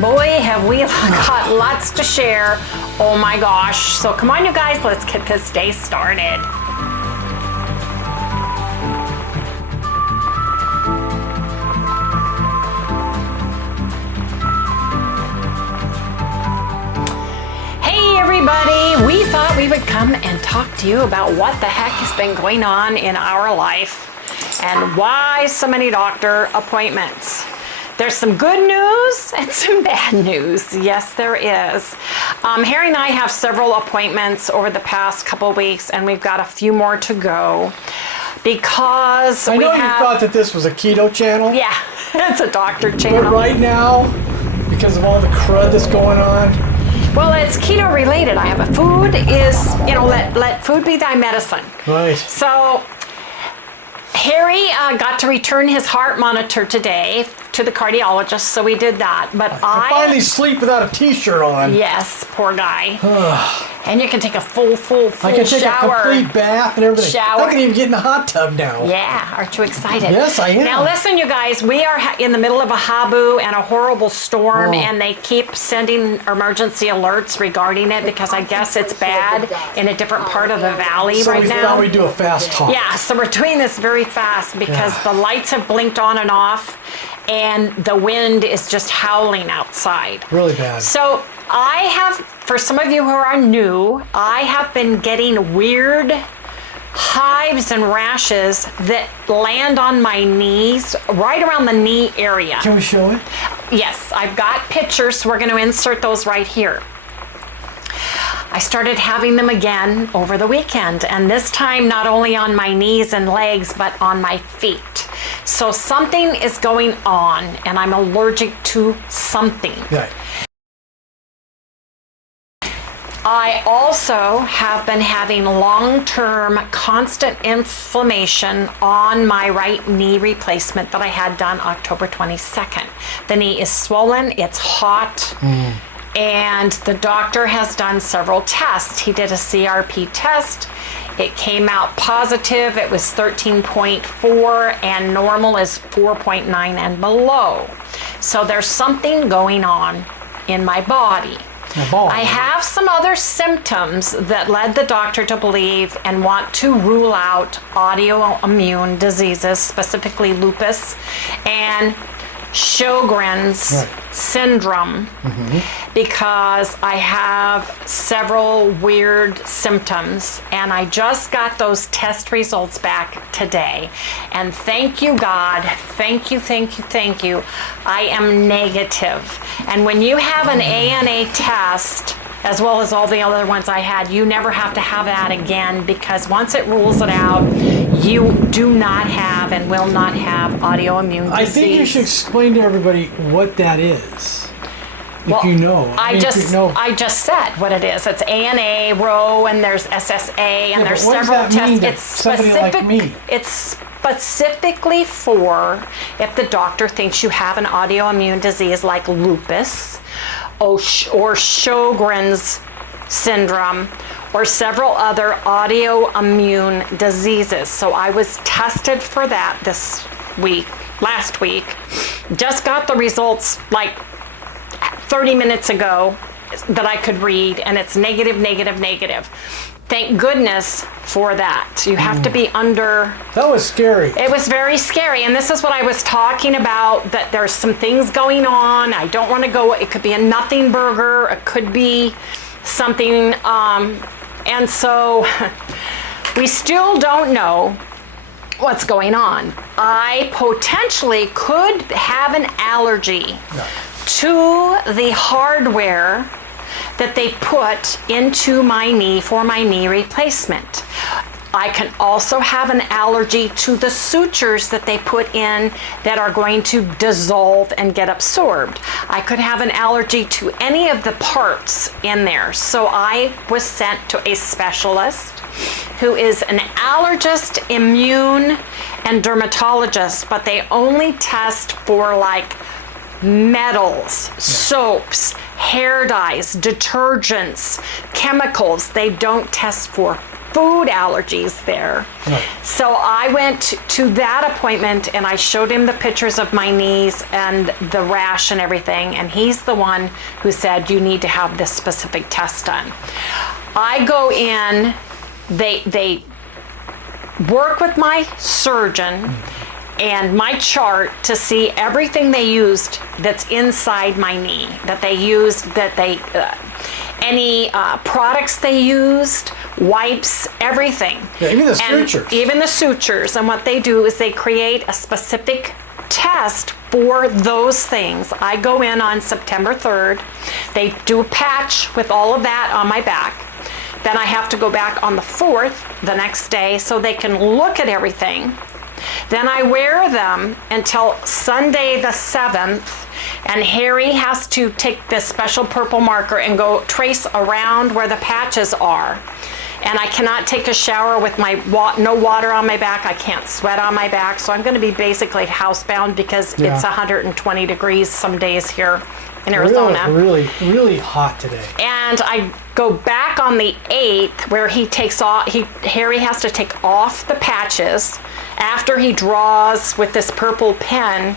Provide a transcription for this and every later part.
boy, have we got lots to share. Oh my gosh. So come on, you guys, let's get this day started. Hey everybody, we thought we would come and talk to you about what the heck has been going on in our life and why so many doctor appointments. There's some good news and some bad news. Yes, there is. Harry and I have several appointments over the past couple of weeks, and we've got a few more to go because I know you thought that this was a keto channel. Yeah, it's a doctor channel. But right now, because of all the crud that's going on. Well, it's keto related. I have a food is, let food be thy medicine. Right. So Harry got to return his heart monitor today to the cardiologist, so we did that. But I finally sleep without a t-shirt on. Yes, poor guy. And you can take a full shower. I can take a complete bath and everything. Shower. I can even get in the hot tub now. Yeah, aren't you excited? Yes, I am. Now listen, you guys, we are in the middle of a habu and a horrible storm, and they keep sending emergency alerts regarding it because I guess it's bad in a different part of the valley so right we now. thought we'd do a fast talk. Yeah, so we're doing this very fast because the lights have blinked on and off, and the wind is just howling outside. Really bad. So I have, for some of you who are new, I have been getting weird hives and rashes that land on my knees, right around the knee area. Can we show it? Yes, I've got pictures, so we're going to insert those right here. I started having them again over the weekend, and this time not only on my knees and legs, but on my feet. So something is going on, and I'm allergic to something. Right. I also have been having long-term constant inflammation on my right knee replacement that I had done October 22nd. The knee is swollen, it's hot, and the doctor has done several tests. He did a CRP test. It came out positive. It was 13.4 and normal is 4.9 and below. So there's something going on in my body. I have some other symptoms that led the doctor to believe and want to rule out autoimmune diseases, specifically lupus and Sjogren's syndrome, because I have several weird symptoms, and I just got those test results back today. And thank you, God. Thank you, thank you, thank you. I am negative. And when you have an ANA test, as well as all the other ones I had, you never have to have that again, because once it rules it out, you do not have and will not have autoimmune disease. I think you should explain to everybody what that is. If you know. I just said what it is. It's ANA, RO, and there's SSA, and there's several tests. It's specific. Like me? It's specifically for if the doctor thinks you have an autoimmune disease like lupus, or Sjogren's syndrome, or several other autoimmune diseases. So I was tested for that last week. Just got the results like 30 minutes ago that I could read, and it's negative, negative, negative. Thank goodness for that. You have to be under... That was scary. It was very scary, and this is what I was talking about, that there's some things going on. I don't want to go... It could be a nothing burger. It could be something... and so we still don't know what's going on. I potentially could have an allergy to the hardware that they put into my knee for my knee replacement. I can also have an allergy to the sutures that they put in that are going to dissolve and get absorbed. I could have an allergy to any of the parts in there. So I was sent to a specialist who is an allergist, immune, and dermatologist, but they only test for like metals, soaps, hair dyes, detergents, chemicals. They don't test for food allergies there. Right. So I went to that appointment and I showed him the pictures of my knees and the rash and everything. And he's the one who said, you need to have this specific test done. I go in, they work with my surgeon and my chart to see everything they used that's inside my knee, that they used, that they, any products they used, wipes, everything. Yeah, even the And sutures. even the sutures. And what they do is they create a specific test for those things. I go in on September 3rd. They do a patch with all of that on my back. Then I have to go back on the 4th, the next day, so they can look at everything. Then I wear them until Sunday the 7th, and Harry has to take this special purple marker and go trace around where the patches are. And I cannot take a shower with my no water on my back. I can't sweat on my back. So I'm going to be basically housebound because it's 120 degrees some days here in Arizona. Really hot today. And I go back on the 8th where he takes off, Harry has to take off the patches after he draws with this purple pen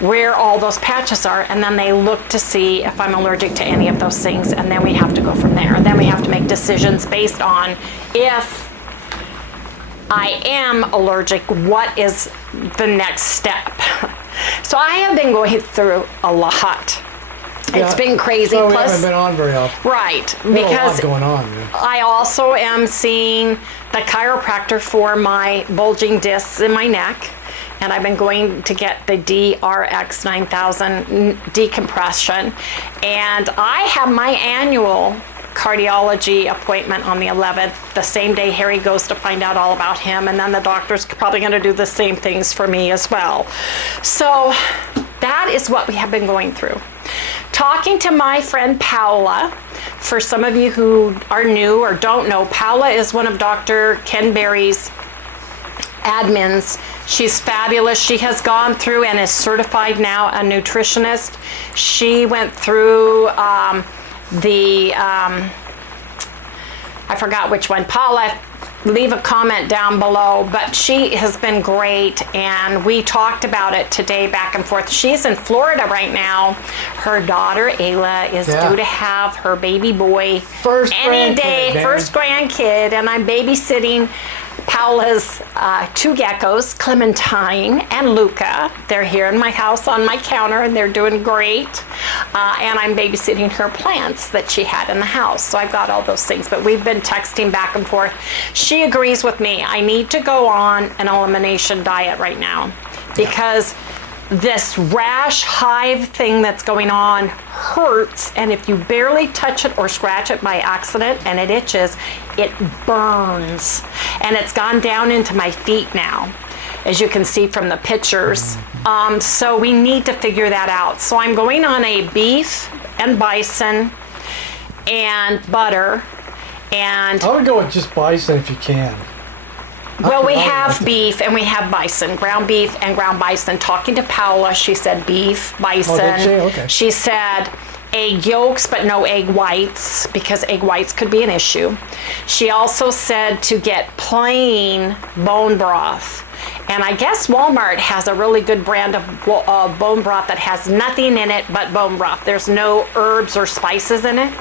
where all those patches are, and then they look to see if I'm allergic to any of those things, and then we have to go from there. And then we have to make decisions based on if I am allergic, what is the next step. So I have been going through a lot. It's been crazy. So we Plus, haven't been on very often. right, There's a because lot going on. Man. I also am seeing the chiropractor for my bulging discs in my neck. And I've been going to get the DRX 9000 decompression. And I have my annual cardiology appointment on the 11th, the same day Harry goes to find out all about him. And then the doctor's probably going to do the same things for me as well. So that is what we have been going through. Talking to my friend Paula, for some of you who are new or don't know, Paula is one of Dr. Ken Berry's admins. She's fabulous. She has gone through and is certified now a nutritionist. She went through I forgot which one. Paula, leave a comment down below, but she has been great, and we talked about it today back and forth. She's in Florida right now. Her daughter Ayla is due to have her baby boy any day, first grandkid, and I'm babysitting Paula's two geckos, Clementine and Luca. They're here in my house on my counter, and they're doing great. And I'm babysitting her plants that she had in the house. So I've got all those things, but we've been texting back and forth. She agrees with me. I need to go on an elimination diet right now because this rash hive thing that's going on hurts, and if you barely touch it or scratch it by accident and it itches, it burns. And it's gone down into my feet now, as you can see from the pictures. So we need to figure that out. So I'm going on a beef and bison and butter, and I would go with just bison if you can. well, we have beef and we have bison, ground beef and ground bison. Talking to Paula, she said beef, bison. Oh, did she? Okay. She said egg yolks, but no egg whites, because egg whites could be an issue. She also said to get plain bone broth. And I guess Walmart has a really good brand of bone broth that has nothing in it but bone broth. There's no herbs or spices in it.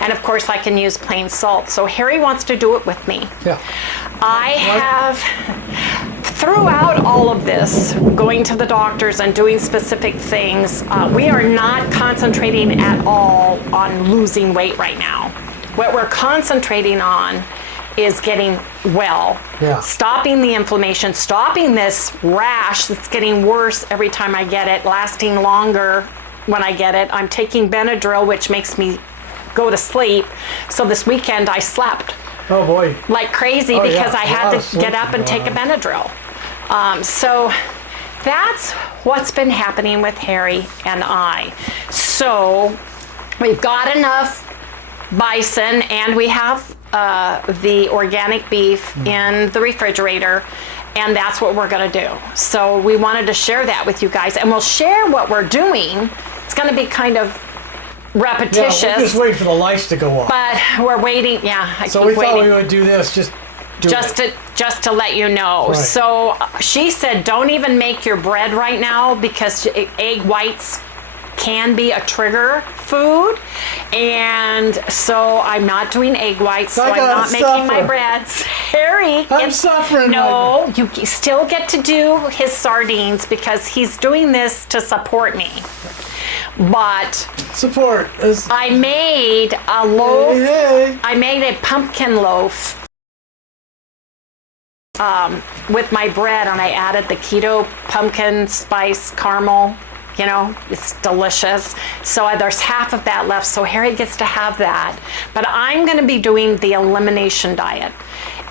And of course I can use plain salt. So Harry wants to do it with me. Yeah. I have, throughout all of this, going to the doctors and doing specific things, we are not concentrating at all on losing weight right now. What we're concentrating on is getting well, stopping the inflammation, stopping this rash that's getting worse every time I get it, lasting longer when I get it. I'm taking Benadryl, which makes me go to sleep. So this weekend I slept Oh boy. like crazy because I had to get up and take a Benadryl. So that's what's been happening with Harry and I. So we've got enough bison, and we have the organic beef in the refrigerator, and that's what we're going to do. So we wanted to share that with you guys, and we'll share what we're doing. It's going to be kind of repetitious. Yeah, we're just waiting for the lights to go off. But we're waiting. Yeah, So we thought we would do this just just to let you know. Right. So she said, don't even make your bread right now because egg whites can be a trigger food, and so I'm not doing egg whites, so I'm not making my breads. Harry, I'm suffering. No, you still get to do his sardines because he's doing this to support me. But support is. I made a loaf. Hey. I made a pumpkin loaf with my bread, and I added the keto pumpkin spice caramel. You know, it's delicious. So there's half of that left, so Harry gets to have that. But I'm going to be doing the elimination diet.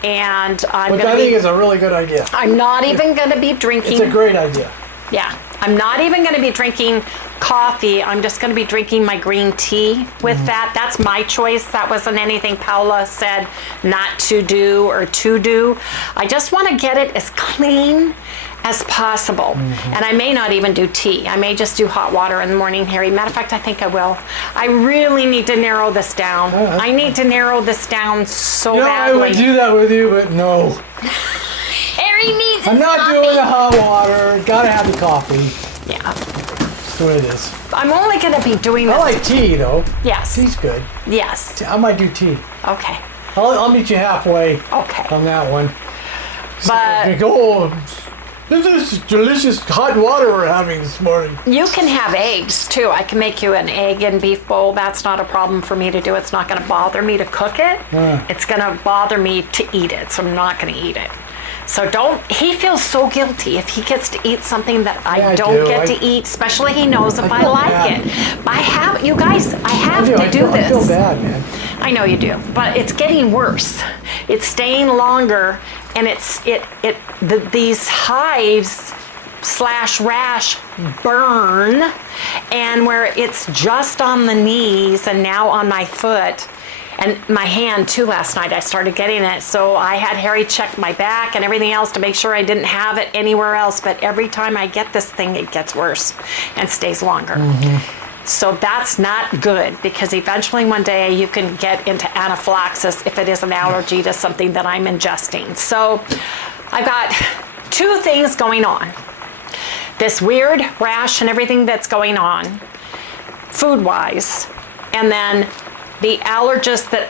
And Which I think is a really good idea. I'm not even going to be drinking. It's a great idea. Yeah. I'm not even going to be drinking coffee. I'm just going to be drinking my green tea with that. That's my choice. That wasn't anything Paula said not to do or to do. I just want to get it as clean as possible. And I may not even do tea. I may just do hot water in the morning, Harry. Matter of fact, I think I will. I really need to narrow this down. I need to narrow this down so badly. I would do that with you, but no. Harry needs I'm not doing the hot water. Gotta have the coffee. Yeah. That's the way it is. I'm only going to be doing this. I like tea, though. Yes. Tea's good. Yes. I might do tea. Okay. I'll meet you halfway. Okay. On that one. But this is delicious hot water we're having this morning. you can have eggs too. I can make you an egg and beef bowl. That's not a problem for me to do. It's not going to bother me to cook it. It's going to bother me to eat it, so I'm not going to eat it. So he feels so guilty if he gets to eat something that I don't get to eat, especially he knows if I like it. But you guys, I have to do this. I feel bad, man. I know you do, but it's getting worse. It's staying longer, and these hives / rash burn, and where it's just on the knees and now on my foot and my hand too. Last night I started getting it, so I had Harry check my back and everything else to make sure I didn't have it anywhere else, but every time I get this thing it gets worse and stays longer. So that's not good, because eventually one day you can get into anaphylaxis if it is an allergy to something that I'm ingesting. So I've got two things going on. This weird rash and everything that's going on, food-wise, and then the allergist that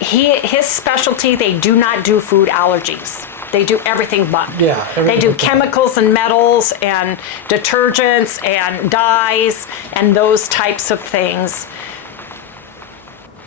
his specialty, they do not do food allergies. They do everything but. Yeah. They do chemicals and metals and detergents and dyes and those types of things.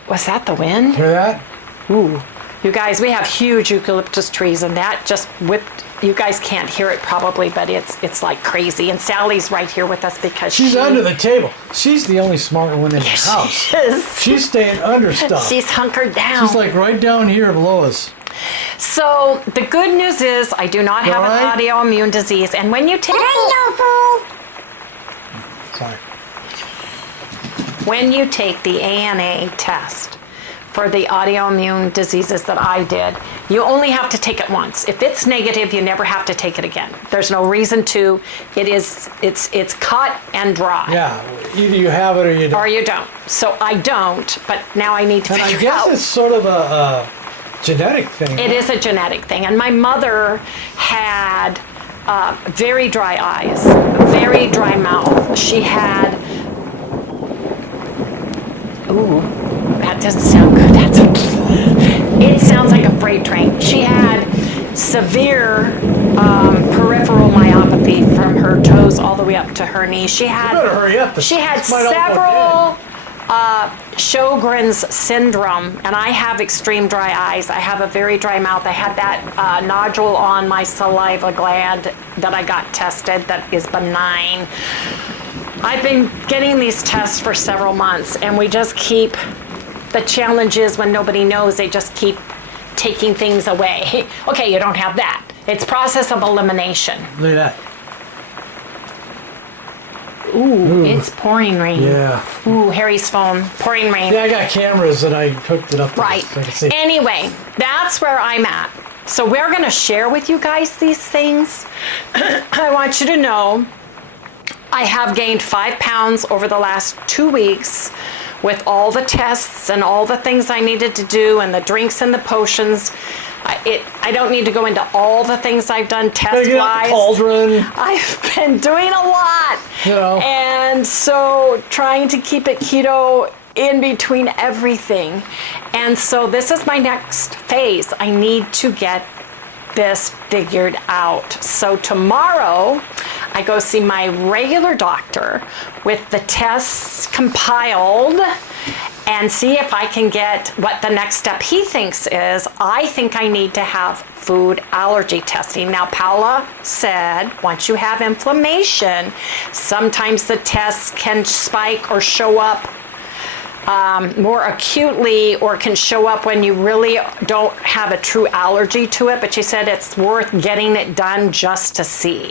Was that the wind? Hear that? Ooh. You guys, we have huge eucalyptus trees, and that just whipped. You guys can't hear it probably, but it's like crazy. And Sally's right here with us because she's under the table. She's the only smart one in the house. She is. She's staying under stuff. She's hunkered down. She's like right down here below us. So the good news is I do not have an autoimmune disease, and when you take Sorry. When you take the ANA test for the autoimmune diseases that I did, you only have to take it once. If it's negative, you never have to take it again. There's no reason to. It's cut and dry. Yeah, either you have it or you don't. Or you don't. So I don't, but now I need to figure out. I guess it's sort of a genetic thing. It is a genetic thing. And my mother had very dry eyes, very dry mouth. She had, ooh, that doesn't sound good. It sounds like a freight train. She had severe peripheral myopathy from her toes all the way up to her knees. She had, better hurry up. She had several Sjogren's syndrome, and I have extreme dry eyes. I have a very dry mouth. I had that nodule on my saliva gland that I got tested that is benign. I've been getting these tests for several months, and we just keep, the challenge is when nobody knows, they just keep taking things away. Okay, you don't have that. It's process of elimination. Look at that. Ooh, it's pouring rain. Yeah. Ooh, Harry's phone, pouring rain. Yeah, I got cameras that I hooked it up to. Right. So I can see. Anyway, that's where I'm at. So we're going to share with you guys these things. I want you to know I have gained 5 pounds over the last 2 weeks with all the tests and all the things I needed to do and the drinks and the potions. I don't need to go into all the things I've done test-wise. Cauldron. I've been doing a lot. You know. And so trying to keep it keto in between everything. And so this is my next phase. I need to get this figured out. So tomorrow I go see my regular doctor with the tests compiled and see if I can get what the next step he thinks is. I think I need to have food allergy testing. Now, Paula said once you have inflammation, sometimes the tests can spike or show up more acutely, or can show up when you really don't have a true allergy to it. But she said it's worth getting it done just to see.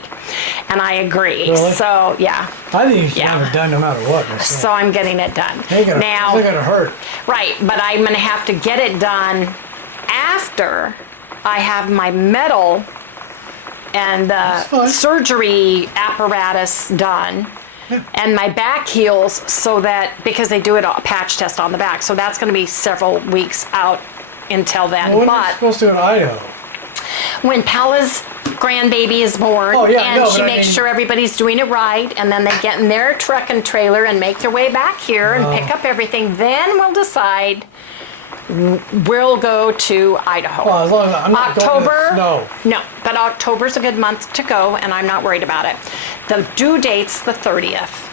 And I agree. Really? So, yeah. I think you should have it done no matter what. So I'm getting it done. Now, it's gonna hurt. Right, but I'm going to have to get it done after I have my metal and the surgery apparatus done. And my back heals, so that, because they do it a patch test on the back, so that's going to be several weeks out until then. Well, when are you supposed to go to Idaho? When Paula's grandbaby is born, and she makes sure everybody's doing it right, and then they get in their truck and trailer and make their way back here and pick up everything, then we'll decide. We'll go to Idaho. Well, as long as I'm not October, going to snow. No, but October's a good month to go, and I'm not worried about it. The due date's the 30th.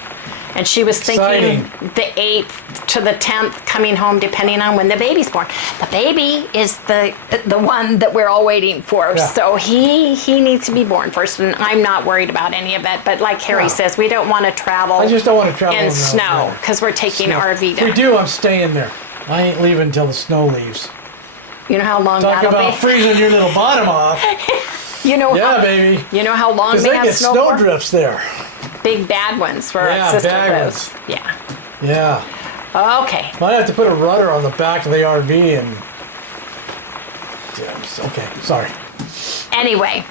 And she was thinking the 8th to the 10th coming home, depending on when the baby's born. The baby is the one that we're all waiting for. Yeah. So he needs to be born first, and I'm not worried about any of it. But like Harry says, we don't want to travel. I just don't want to travel in snow, because we're taking RV down. If we do, I'm staying there. I ain't leaving until the snow leaves. You know how long that'll be? Talk about freezing your little bottom off. You know baby. You know how long they have snow for? Drifts there. Big bad ones where our sister lives. Yeah. Okay. Might have to put a rudder on the back of the RV and... Okay, sorry. Anyway,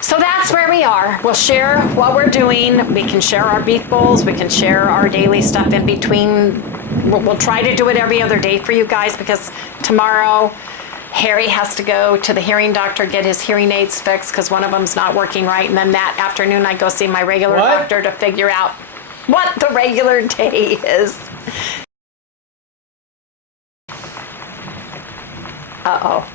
so that's where we are. We'll share what we're doing. We can share our beef bowls. We can share our daily stuff in between. We'll try to do it every other day for you guys, because tomorrow Harry has to go to the hearing doctor, get his hearing aids fixed because one of them's not working right. And then that afternoon I go see my regular doctor to figure out what the regular day is. Uh-oh.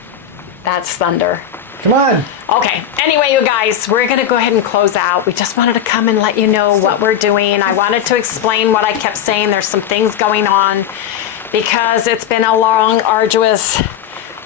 That's thunder. Come on. Okay. Anyway, you guys, we're going to go ahead and close out. We just wanted to come and let you know what we're doing. I wanted to explain what I kept saying. There's some things going on because it's been a long, arduous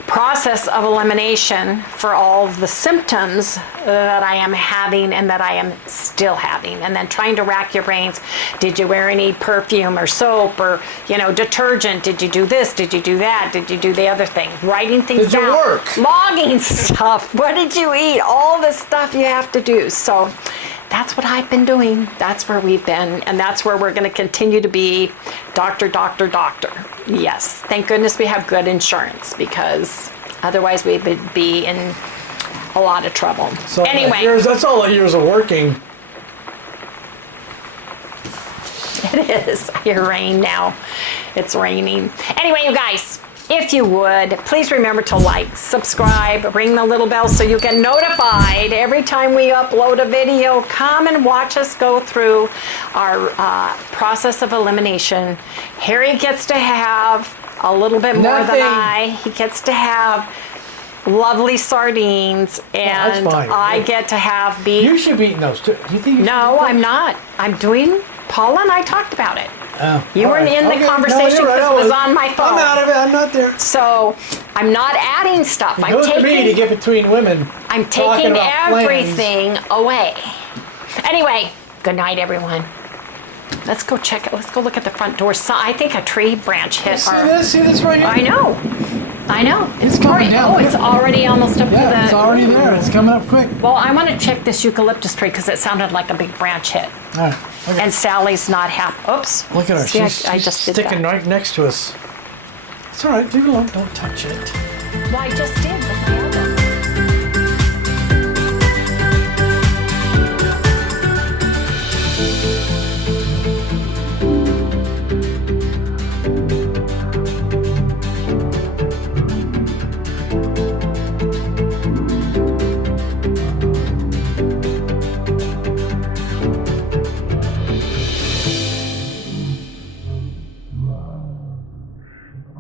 process of elimination for all the symptoms that I am having and that I am still having, and then trying to rack your brains. Did you wear any perfume or soap or detergent? Did you do this? Did you do that? Did you do the other thing? Writing things down. Did you work? Logging stuff. What did you eat? All this stuff you have to do. So that's what I've been doing. That's where we've been, and that's where we're going to continue to be. Doctor, doctor, doctor. Yes. Thank goodness we have good insurance, because otherwise we would be in a lot of trouble. So anyway. That's all the years of working. It is. I hear rain now. It's raining. Anyway, you guys, if you would, please remember to like, subscribe, ring the little bell so you get notified every time we upload a video. Come and watch us go through our process of elimination. Harry gets to have a little bit more than I. He gets to have lovely sardines, and I get to have beef. You should be eating those too. Do you think No, I'm not. I'm doing, Paula and I talked about it. You weren't in the conversation because it was on my phone. I'm out of it. I'm not there. So I'm not adding stuff. I'm taking to me to get between women. I'm taking everything away. Anyway, good night, everyone. Let's go check it. Let's go look at the front door. So I think a tree branch hit. See this right here? I know. It's coming down. Oh, it's already almost up to the. Yeah, it's already there. It's coming up quick. Well, I want to check this eucalyptus tree because it sounded like a big branch hit. All right. Okay. And Sally's not happy. Oops. Look at her. See, she's I just did sticking that. right next to us. It's all right. Leave it alone. Don't touch it. Well, I just did.